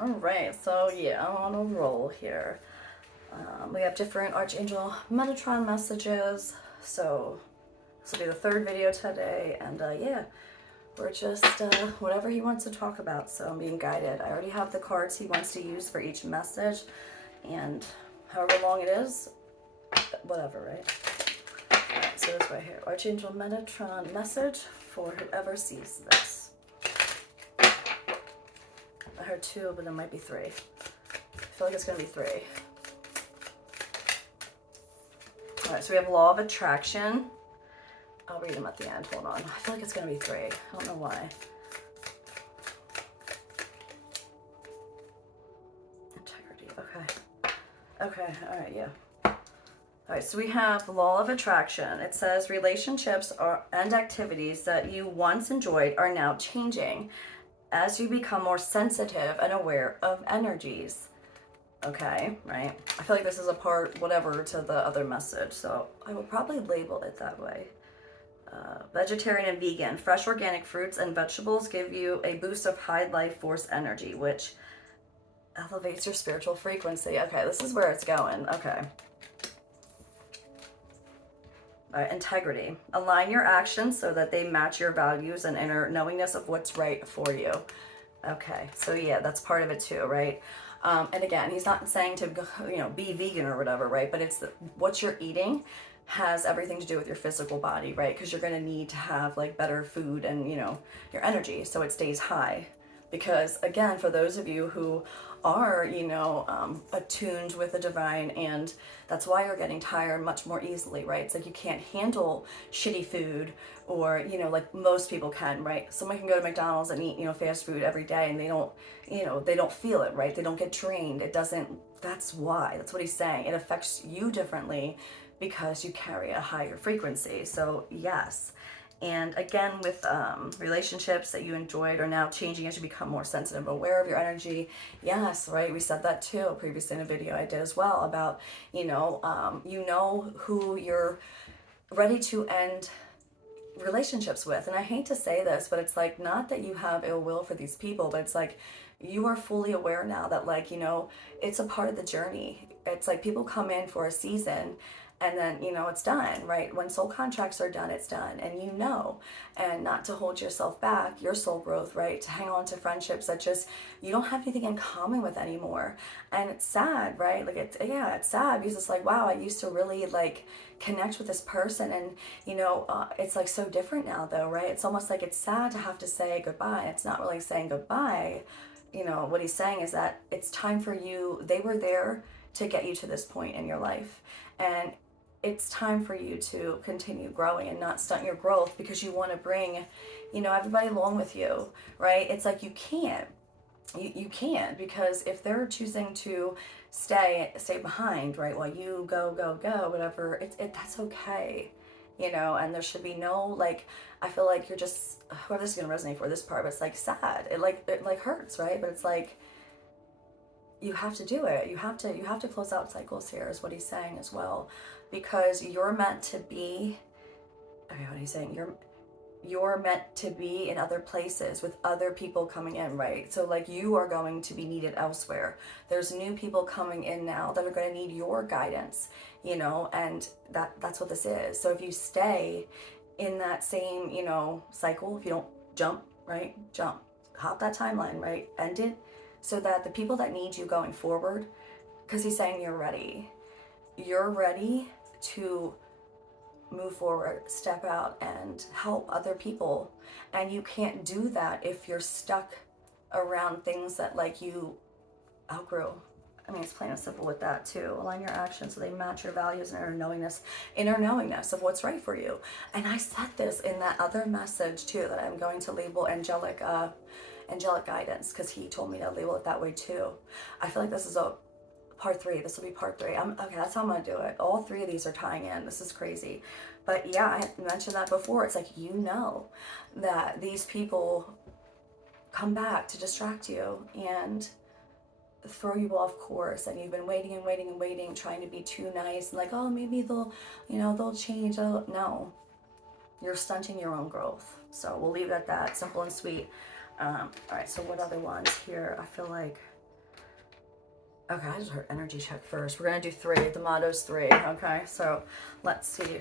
All right, so yeah, I'm on a roll here. We have different Archangel Metatron messages. So this will be the third video today, and yeah, we're just whatever he wants to talk about. So I'm being guided. I already have the cards he wants to use for each message, and however long it is, whatever, right? All right, so this right here, Archangel Metatron message for whoever sees this. I heard two, but it might be three. I feel like it's gonna be three. All right, so we have Law of Attraction. I'll read them at the end. Hold on. I feel like it's going to be three. I don't know why. Integrity. Okay. Okay. All right. Yeah. All right. So we have Law of Attraction. It says relationships and activities that you once enjoyed are now changing as you become more sensitive and aware of energies. Okay, right? I feel like this is a part, whatever, to the other message, so I will probably label it that way. Vegetarian and vegan. Fresh organic fruits and vegetables give you a boost of high life force energy, which elevates your spiritual frequency. Okay, this is where it's going. Okay. All right, integrity. Align your actions so that they match your values and inner knowingness of what's right for you. Okay, so yeah, that's part of it too, right? And again, he's not saying to, be vegan or whatever, right? But it's what you're eating has everything to do with your physical body, right? Because you're going to need to have like better food and, your energy so it stays high. Because again, for those of you who are, attuned with the divine, and that's why you're getting tired much more easily, right? It's like you can't handle shitty food, or, like most people can, right? Someone can go to McDonald's and eat, fast food every day, and they don't feel it, right? They don't get drained. It doesn't, that's why, that's what he's saying. It affects you differently because you carry a higher frequency. So yes. And again, with relationships that you enjoyed are now changing as you become more sensitive, aware of your energy. Yes, right. We said that too previously in a video I did as well about, who you're ready to end relationships with. And I hate to say this, but it's like, not that you have ill will for these people, but it's like you are fully aware now that, like, it's a part of the journey. It's like people come in for a season and then, it's done, right? When soul contracts are done, it's done. And and not to hold yourself back, your soul growth, right? To hang on to friendships that just, you don't have anything in common with anymore. And it's sad, right? Like, it's sad because it's like, wow, I used to really like connect with this person, and it's like so different now though, right? It's almost like it's sad to have to say goodbye. It's not really saying goodbye. What he's saying is that it's time for you. They were there to get you to this point in your life, and it's time for you to continue growing and not stunt your growth because you want to bring, everybody along with you, right? It's like you can't, because if they're choosing to stay behind, right, while you go, whatever, that's okay, and there should be no, like, I feel like you're just, whoever this is going to resonate for this part, but it's like sad. It like hurts, right? But it's like, you have to do it. You have to close out cycles here, is what he's saying as well, because you're meant to be, okay, what he's saying, you're meant to be in other places with other people coming in, right? So like, you are going to be needed elsewhere. There's new people coming in now that are going to need your guidance, and that's what this is. So if you stay in that same, cycle, if you don't jump, right? Hop that timeline, right? End it, so that the people that need you going forward, because he's saying you're ready to move forward, step out and help other people. And you can't do that if you're stuck around things that like you outgrew. I mean, it's plain and simple with that too. Align your actions so they match your values and inner knowingness of what's right for you. And I said this in that other message too, that I'm going to label angelic guidance, because he told me to label it that way too. I feel like this is a part 3. This will be part 3. Okay, that's how I'm gonna do it. All 3 of these are tying in. This is crazy. But yeah, I mentioned that before. It's like, that these people come back to distract you and throw you off course, and you've been waiting, trying to be too nice and like, oh, maybe they'll change. No, you're stunting your own growth. So we'll leave it at that, simple and sweet. All right, so what other ones here? I feel like Okay, I just heard energy check first. We're going to do 3. The motto's 3. Okay, so let's see.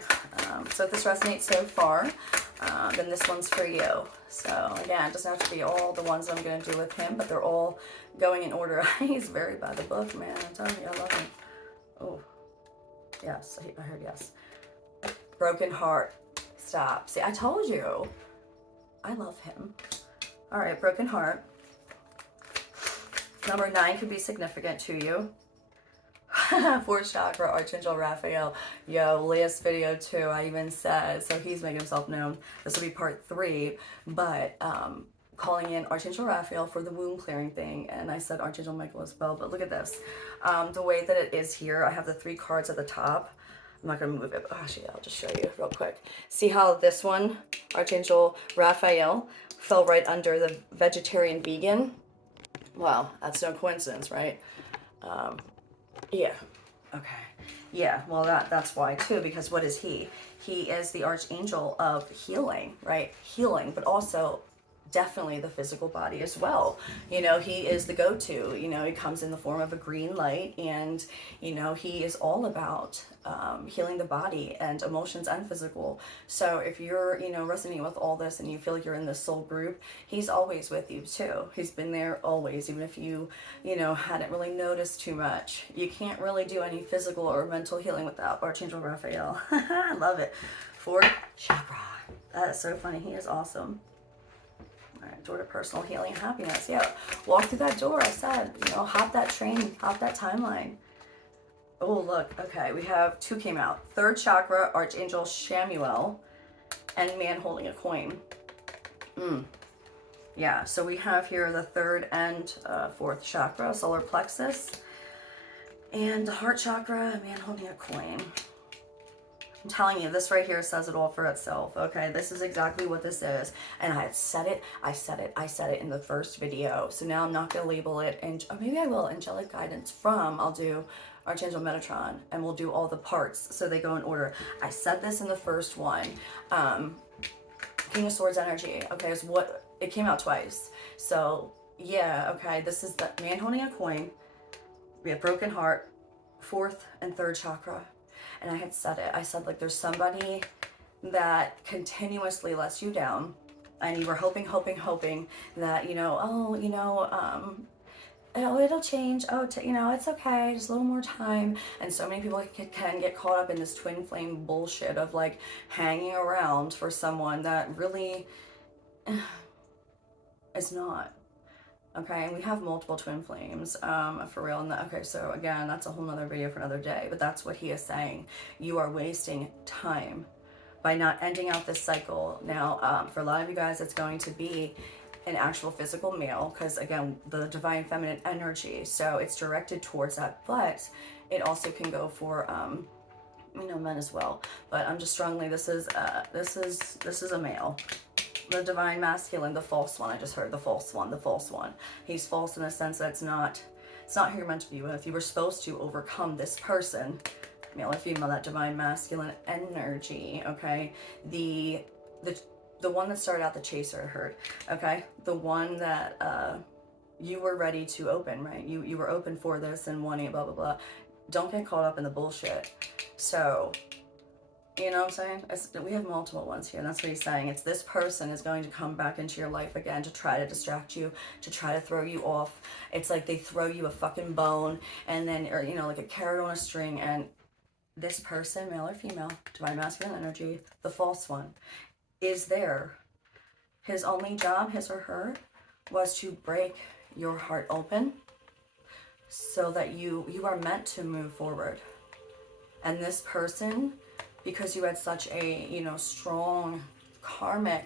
So if this resonates so far, then this one's for you. So again, it doesn't have to be all the ones I'm going to do with him, but they're all going in order. He's very by the book, man. I'm telling you, I love him. Oh, yes, I heard yes. Broken heart. Stop. See, I told you. I love him. All right, broken heart. Number 9 could be significant to you. 4th chakra, Archangel Raphael. Yo, last video too, I even said, so he's making himself known. This will be part 3, but calling in Archangel Raphael for the womb clearing thing, and I said Archangel Michael as well, but look at this. The way that it is here, I have the 3 cards at the top. I'm not going to move it, but actually, I'll just show you real quick. See how this one, Archangel Raphael, fell right under the vegetarian vegan? Wow, that's no coincidence, right? Yeah. Okay. Yeah, well, that's why, too, because what is he? He is the archangel of healing, right? Healing, but also definitely the physical body as well. You know, he is the go-to. You know, he comes in the form of a green light, and, you know, he is all about healing the body and emotions and physical. So if you're, you know, resonating with all this and you feel like you're in this soul group, he's always with you too. He's been there always, even if you know, hadn't really noticed too much. You can't really do any physical or mental healing without Archangel Raphael. I love it. 4th chakra. That is so funny. He is awesome. All right, door to personal healing and happiness. Yeah, walk through that door. I said, you know, hop that train, hop that timeline. Oh, look. Okay, we have 2 came out. 3rd chakra, Archangel Shamuel, and man holding a coin. Yeah, so we have here the 3rd and 4th chakra, solar plexus, and the heart chakra, man holding a coin. I'm telling you, this right here says it all for itself, okay? This is exactly what this is. And I had said it, I said it in the first video. So now I'm not going to label it, and maybe I will, Angelic Guidance from, I'll do Archangel Metatron, and we'll do all the parts so they go in order. I said this in the first one. King of Swords energy, okay, is what, it came out twice. So, yeah, okay, this is the man holding a coin. We have broken heart, 4th and 3rd chakra. And I had said it. I said, like, there's somebody that continuously lets you down, and you were hoping that, you know, oh, it'll change. Oh, you know, it's okay. Just a little more time. And so many people can get caught up in this twin flame bullshit of, like, hanging around for someone that really is not. Okay, and we have multiple twin flames, for real. And okay, so again, that's a whole nother video for another day, but that's what he is saying. You are wasting time by not ending out this cycle. Now, for a lot of you guys, it's going to be an actual physical male, because again, the divine feminine energy, so it's directed towards that, but it also can go for, you know, men as well. But I'm just strongly, this is a male. The divine masculine, the false one. I just heard the false one. He's false in the sense that it's not who you're meant to be with. You were supposed to overcome this person, male or female, that divine masculine energy, okay? The one that started out the chaser, I heard, okay? The one that you were ready to open, right? You were open for this and wanting blah, blah, blah. Don't get caught up in the bullshit. So, you know what I'm saying? We have multiple ones here, and that's what he's saying. It's this person is going to come back into your life again to try to distract you, to try to throw you off. It's like they throw you a fucking bone, and then, or, you know, like a carrot on a string, and this person, male or female, divine masculine energy, the false one, is there. His only job, his or her, was to break your heart open so that you are meant to move forward. And this person, because you had such a, you know, strong karmic,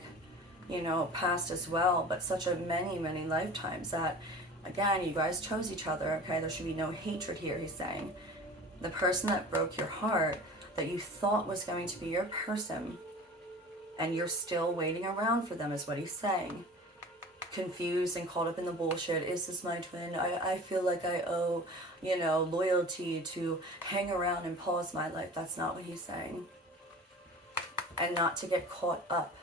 you know, past as well, but such a many lifetimes that, again, you guys chose each other, okay? There should be no hatred here, he's saying. The person that broke your heart, that you thought was going to be your person, and you're still waiting around for them, is what he's saying. Confused and caught up in the bullshit. Is this my twin? I feel like I owe, you know, loyalty to hang around and pause my life. That's not what he's saying. And not to get caught up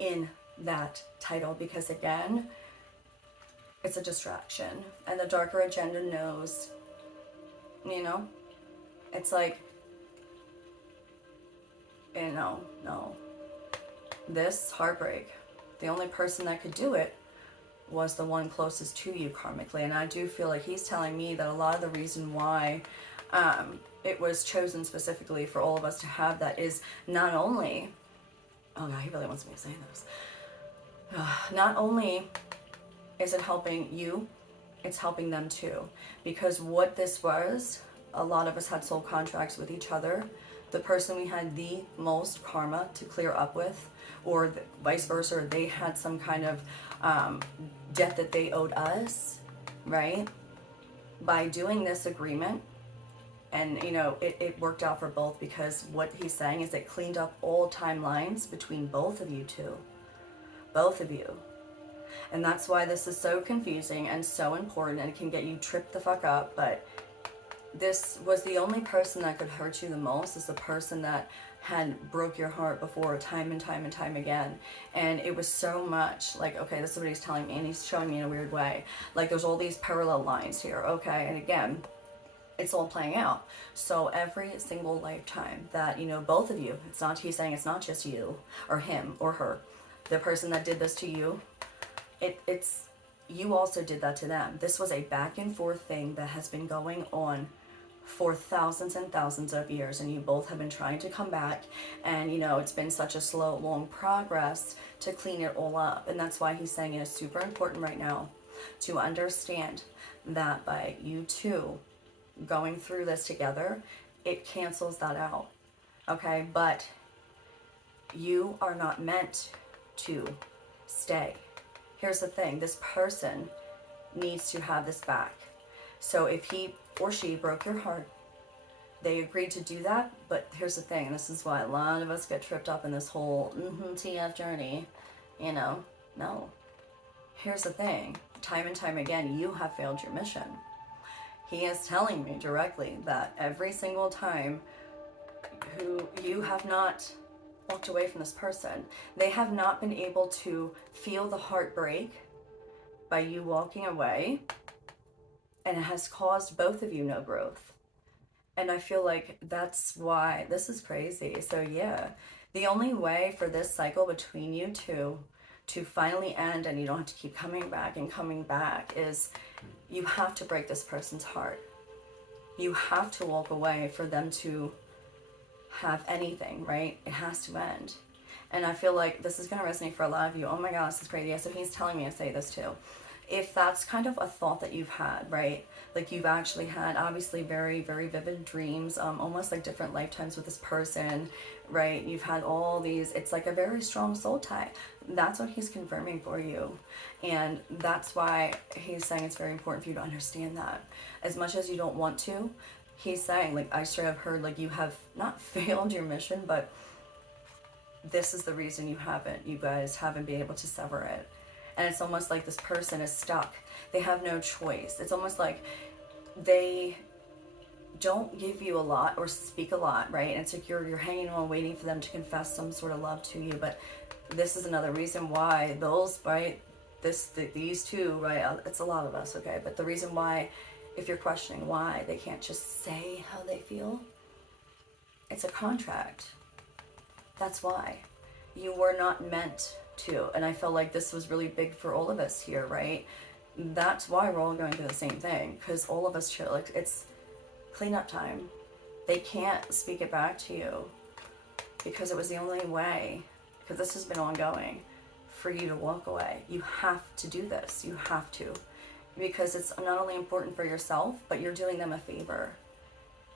in that title, because again, it's a distraction, and the darker agenda knows You know? It's like, no. This heartbreak, the only person that could do it was the one closest to you karmically. And I do feel like he's telling me that a lot of the reason why it was chosen specifically for all of us to have that is not only, oh God, he really wants me to say this. Not only is it helping you, it's helping them too. Because what this was, a lot of us had soul contracts with each other. The person we had the most karma to clear up with, or vice versa, or they had some kind of debt that they owed us, right? By doing this agreement, and it worked out for both, because what he's saying is it cleaned up all timelines between both of you two. Both of you. And that's why this is so confusing and so important, and it can get you tripped the fuck up. But this was the only person that could hurt you the most, is the person that had broke your heart before, time and time and time again. And it was so much like, okay, this is what he's telling me, and he's showing me in a weird way. Like, there's all these parallel lines here, okay? And again, it's all playing out. So every single lifetime that, both of you, he's saying it's not just you or him or her, the person that did this to you, it's you also did that to them. This was a back and forth thing that has been going on for thousands and thousands of years, and you both have been trying to come back, and it's been such a slow, long progress to clean it all up. And that's why he's saying it is super important right now to understand that by you two going through this together, it cancels that out, okay? But you are not meant to stay. Here's the thing, this person needs to have this back. So if he or she broke your heart, they agreed to do that. But here's the thing, and this is why a lot of us get tripped up in this whole TF journey, no. Here's the thing, time and time again, you have failed your mission. He is telling me directly that every single time who you have not walked away from this person, they have not been able to feel the heartbreak by you walking away, and it has caused both of you no growth. And I feel like that's why this is crazy. So yeah, the only way for this cycle between you two to finally end, and you don't have to keep coming back, is you have to break this person's heart. You have to walk away for them to have anything, right? It has to end. And I feel like this is going to resonate for a lot of you. Oh my God, this is crazy. Yeah, so he's telling me to say this too. If that's kind of a thought that you've had, right? Like, you've actually had obviously very, very vivid dreams, almost like different lifetimes with this person, right? You've had all these, it's like a very strong soul tie. That's what he's confirming for you. And that's why he's saying it's very important for you to understand that. As much as you don't want to, he's saying, like, I straight up heard, like, you have not failed your mission, but this is the reason you guys haven't been able to sever it. And it's almost like this person is stuck. They have no choice. It's almost like they don't give you a lot or speak a lot, right? And it's like you're hanging on waiting for them to confess some sort of love to you. But this is another reason why those, right, these two, right, it's a lot of us, okay? But the reason why, if you're questioning why they can't just say how they feel, it's a contract. That's why. You were not meant to. And I felt like this was really big for all of us here, right? That's why we're all going through the same thing, because all of us chill. Like, it's cleanup time. They can't speak it back to you because it was the only way, because this has been ongoing, for you to walk away. You have to do this. You have to. Because it's not only important for yourself, but you're doing them a favor.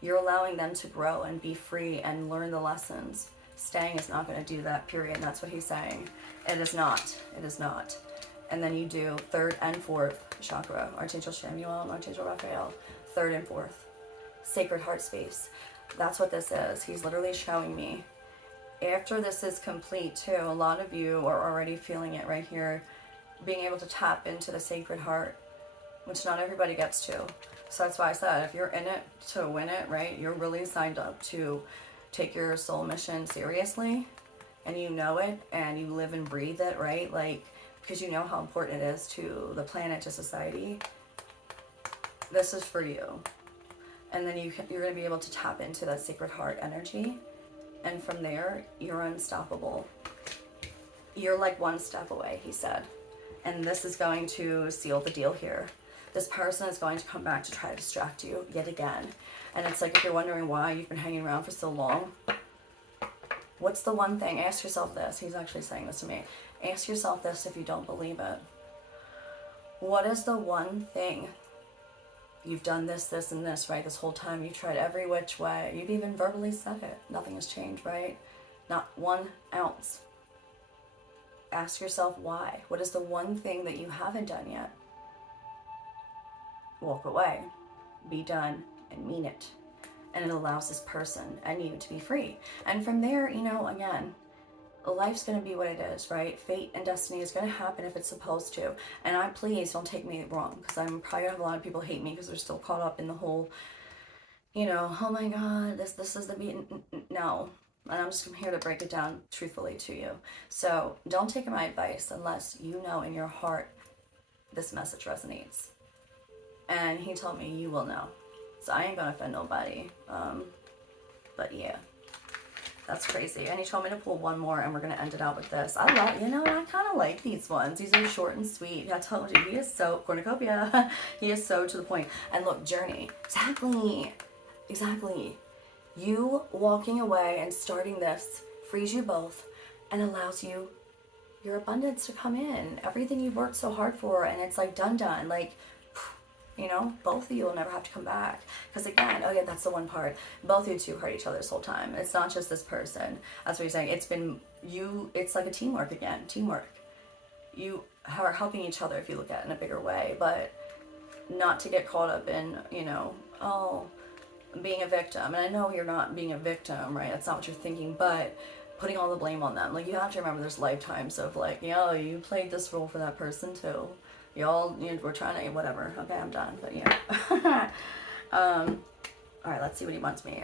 You're allowing them to grow and be free and learn the lessons. Staying is not going to do that, period. And that's what he's saying. It is not. It is not. And then you do third and fourth chakra, Archangel Samuel and Archangel Raphael, third and fourth. Sacred heart space. That's what this is. He's literally showing me. After this is complete too, a lot of you are already feeling it right here, being able to tap into the sacred heart, which not everybody gets to. So that's why I said, if you're in it to win it, right, you're really signed up to take your soul mission seriously, and you know it, and you live and breathe it, right? Like, because you know how important it is to the planet, to society. This is for you. And then you're going to be able to tap into that Sacred Heart energy. And from there, you're unstoppable. You're like one step away, he said. And this is going to seal the deal here. This person is going to come back to try to distract you yet again. And it's like, if you're wondering why you've been hanging around for so long, what's the one thing? Ask yourself this. He's actually saying this to me. Ask yourself this if you don't believe it. What is the one thing? You've done this, this, and this, right? This whole time you've tried every which way. You've even verbally said it. Nothing has changed, right? Not 1 ounce. Ask yourself why. What is the one thing that you haven't done yet? Walk away. Be done and mean it. And it allows this person and you to be free. And from there, you know, again, life's going to be what it is, right? Fate and destiny is going to happen if it's supposed to. And please don't take me wrong, because I'm probably going to have a lot of people hate me because they're still caught up in the whole, you know, oh my God, this is the beat. No. And I'm just here to break it down truthfully to you. So don't take my advice unless you know in your heart this message resonates. And he told me you will know. So I ain't going to offend nobody. But yeah. That's crazy. And he told me to pull one more and we're going to end it out with this. I love, you know, I kind of like these ones. These are short and sweet. I told you, he is so, cornucopia. He is so to the point. And look, journey. Exactly. You walking away and starting this frees you both and allows you your abundance to come in. Everything you've worked so hard for, and it's like done. Like, you know, both of you will never have to come back. Because again, oh yeah, that's the one part. Both of you two hurt each other this whole time. It's not just this person. That's what he's saying. It's been you, it's like a teamwork again. Teamwork. You are helping each other if you look at it in a bigger way. But not to get caught up in, you know, oh, being a victim. And I know you're not being a victim, right? That's not what you're thinking. But putting all the blame on them. Like, you have to remember there's lifetimes of like, yo, you played this role for that person too. Y'all, you know, we're trying to, whatever. Okay, I'm done, but yeah. All right, let's see what he wants me.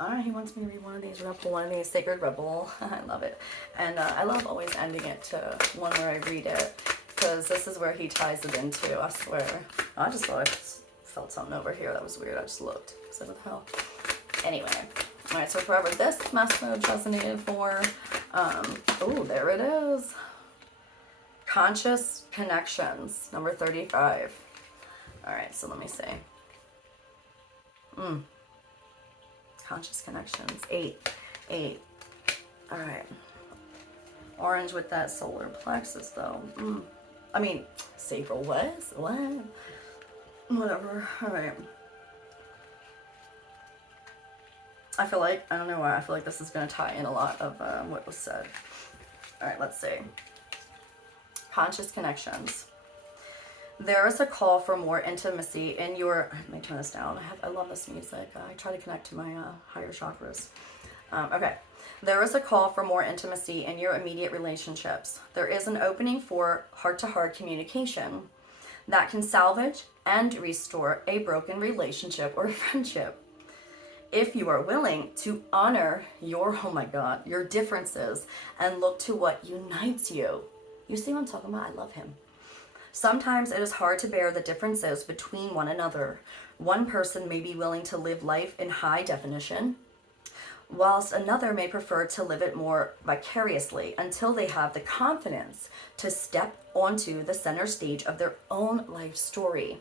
All right, he wants me to read one of these. We're gonna pull one of these. Sacred Rebel. I love it. And I love always ending it to one where I read it, because this is where he ties it into, I swear. I just thought I felt something over here. That was weird. I just looked. So what the hell? Anyway. All right, so whoever this message resonated for, oh, there it is. Conscious Connections, number 35. All right, so let me see. Conscious Connections, 8. All right. Orange with that solar plexus, though. I mean, sacral what? Whatever. All right. I feel like, I don't know why, I feel like this is going to tie in a lot of what was said. All right, let's see. Conscious Connections. There is a call for more intimacy in your, let me turn this down. I love this music. I try to connect to my higher chakras. Okay. There is a call for more intimacy in your immediate relationships. There is an opening for heart-to-heart communication that can salvage and restore a broken relationship or friendship. If you are willing to honor your, oh my God, your differences and look to what unites you. You see what I'm talking about? I love him. Sometimes it is hard to bear the differences between one another. One person may be willing to live life in high definition, whilst another may prefer to live it more vicariously until they have the confidence to step onto the center stage of their own life story.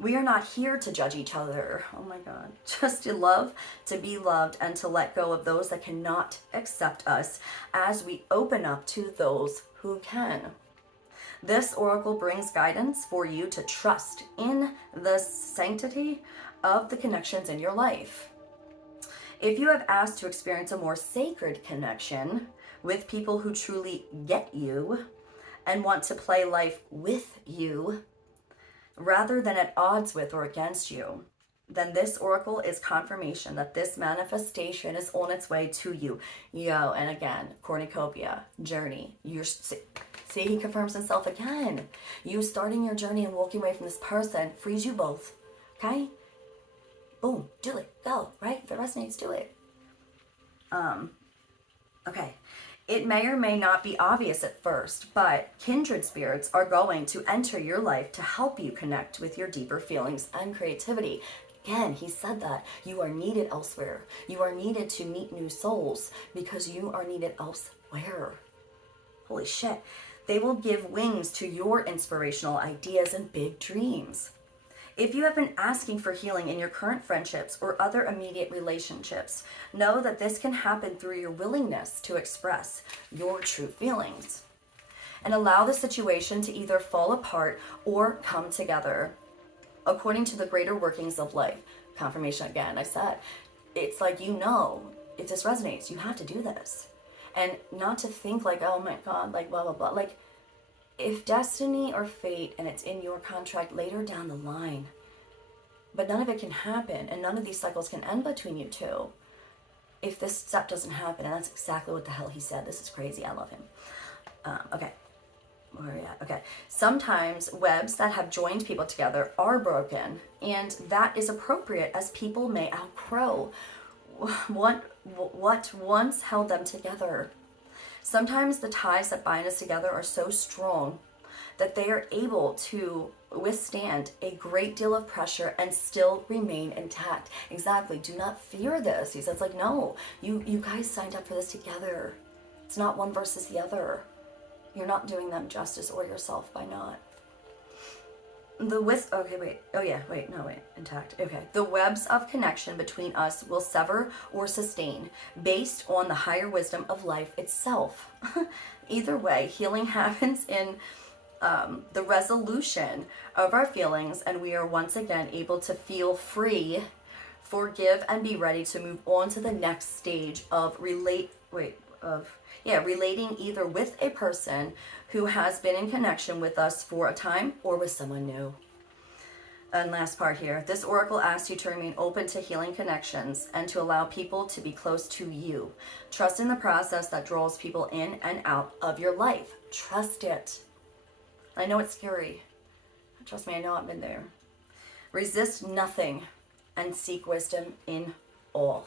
We are not here to judge each other. Oh my God. Just to love, to be loved, and to let go of those that cannot accept us as we open up to those who can. This oracle brings guidance for you to trust in the sanctity of the connections in your life. If you have asked to experience a more sacred connection with people who truly get you and want to play life with you, rather than at odds with or against you, then this oracle is confirmation that this manifestation is on its way to you. Yo, and again, cornucopia, journey. See, he confirms himself again. You starting your journey and walking away from this person frees you both. Okay? Boom, do it, go, right? If it resonates, do it. Okay. It may or may not be obvious at first, but kindred spirits are going to enter your life to help you connect with your deeper feelings and creativity. Again, he said that you are needed elsewhere. You are needed to meet new souls because you are needed elsewhere. Holy shit. They will give wings to your inspirational ideas and big dreams. If you have been asking for healing in your current friendships or other immediate relationships, know that this can happen through your willingness to express your true feelings. And allow the situation to either fall apart or come together according to the greater workings of life. Confirmation again, I said. It's like, if this resonates, you have to do this. And not to think like, oh my God, like blah, blah, blah. Like, if destiny or fate and it's in your contract later down the line, but none of it can happen and none of these cycles can end between you two, if this step doesn't happen, and that's exactly what the hell he said. This is crazy. I love him. Okay. Where are we at? Okay. Sometimes webs that have joined people together are broken, and that is appropriate as people may outgrow what once held them together. Sometimes the ties that bind us together are so strong that they are able to withstand a great deal of pressure and still remain intact. Exactly. Do not fear this. He says, like, no, you guys signed up for this together. It's not one versus the other. You're not doing them justice or yourself by not. Intact. Okay. The webs of connection between us will sever or sustain based on the higher wisdom of life itself. Either way, healing happens in the resolution of our feelings, and we are once again able to feel free, forgive, and be ready to move on to the next stage of relating either with a person who has been in connection with us for a time or with someone new. And last part here, this oracle asks you to remain open to healing connections and to allow people to be close to you. Trust in the process that draws people in and out of your life. Trust it. I know it's scary. Trust me, I know I've been there. Resist nothing and seek wisdom in all.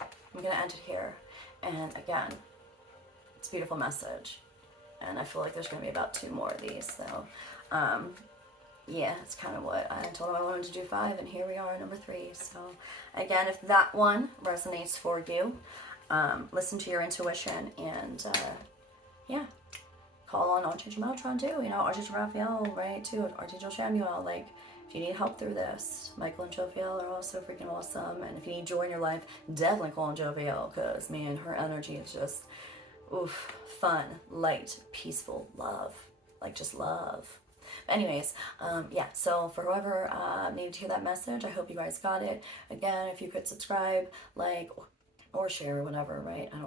I'm going to end it here. And again, it's a beautiful message. And I feel like there's going to be about 2 more of these. So, yeah, it's kind of what I told him I wanted to do 5. And here we are, number 3. So, again, if that one resonates for you, listen to your intuition and, call on Archangel Meltron too, Archangel Raphael, right, too, Archangel Samuel, like, if you need help through this, Michael and Jophiel are also freaking awesome, and if you need joy in your life, definitely call on Jophiel, because, man, her energy is just, fun, light, peaceful, love, like, just love. Anyways, so for whoever needed to hear that message, I hope you guys got it. Again, if you could subscribe, like, or share, whatever, right? I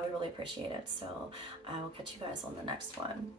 would really appreciate it. So I will catch you guys on the next one.